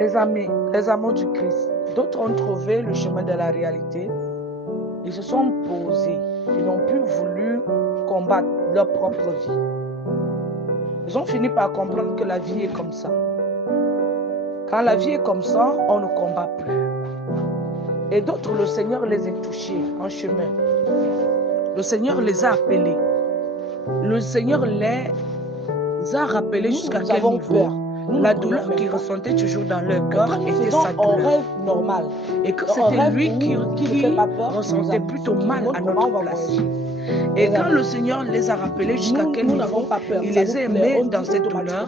Les amis, les amours du Christ, d'autres ont trouvé le chemin de la réalité. Ils se sont posés. Ils n'ont plus voulu combattre leur propre vie. Ils ont fini par comprendre que la vie est comme ça. Quand la vie est comme ça, on ne combat plus. Et d'autres, le Seigneur les a touchés en chemin. Le Seigneur les a appelés. Le Seigneur les a rappelés jusqu'à quel niveau la douleur qu'ils ressentaient toujours dans leur cœur était sa douleur. Normal. Et que c'était lui qui ressentait plutôt mal à notre place. Et quand le Seigneur les a rappelés jusqu'à quel niveau il les a aimés dans cette douleur,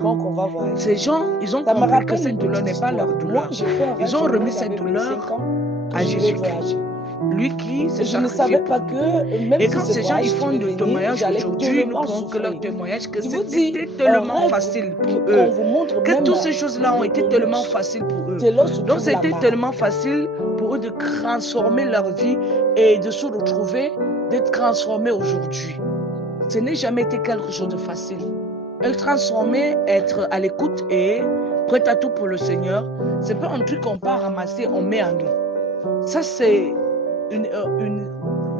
ces gens, ils ont compris que cette douleur n'est pas leur douleur. Ils ont remis cette douleur à Jésus-Christ. Lui qui s'est sacrifié pour nous. Et quand ces gens ils font des témoignages aujourd'hui, nous pensons que leur témoignage, que c'était tellement facile pour eux, que toutes ces choses-là ont été tellement faciles pour eux. Donc c'était tellement facile pour eux de transformer leur vie et de se retrouver, d'être transformés aujourd'hui. Ce n'est jamais été quelque chose de facile. Être transformé, être à l'écoute et prêt à tout pour le Seigneur, c'est pas un truc qu'on peut ramasser, on met en nous. Ça c'est une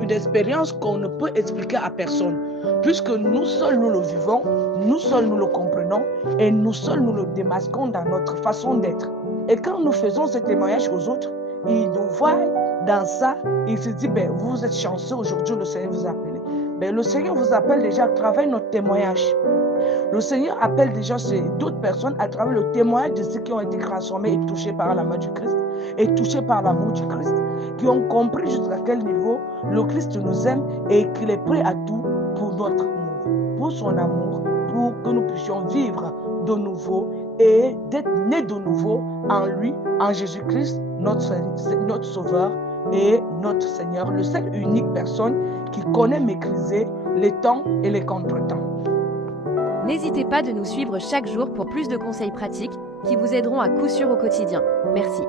expérience qu'on ne peut expliquer à personne, puisque nous seuls nous le vivons, nous seuls nous le comprenons et nous seuls nous le démasquons dans notre façon d'être. Et quand nous faisons ce témoignage aux autres, ils nous voient dans ça, ils se disent, vous êtes chanceux aujourd'hui, le Seigneur vous appelle. Le Seigneur vous appelle déjà à travers notre témoignage. Le Seigneur appelle déjà d'autres personnes à travers le témoignage de ceux qui ont été transformés et touchés par la main du Christ et touchés par l'amour du Christ, qui ont compris jusqu'à quel niveau le Christ nous aime et qu'il est prêt à tout pour notre amour, pour son amour, pour que nous puissions vivre de nouveau et d'être nés de nouveau en lui, en Jésus-Christ, notre Sauveur et notre Seigneur, le seul unique personne qui connaît maîtriser les temps et les contretemps. N'hésitez pas de nous suivre chaque jour pour plus de conseils pratiques qui vous aideront à coup sûr au quotidien. Merci.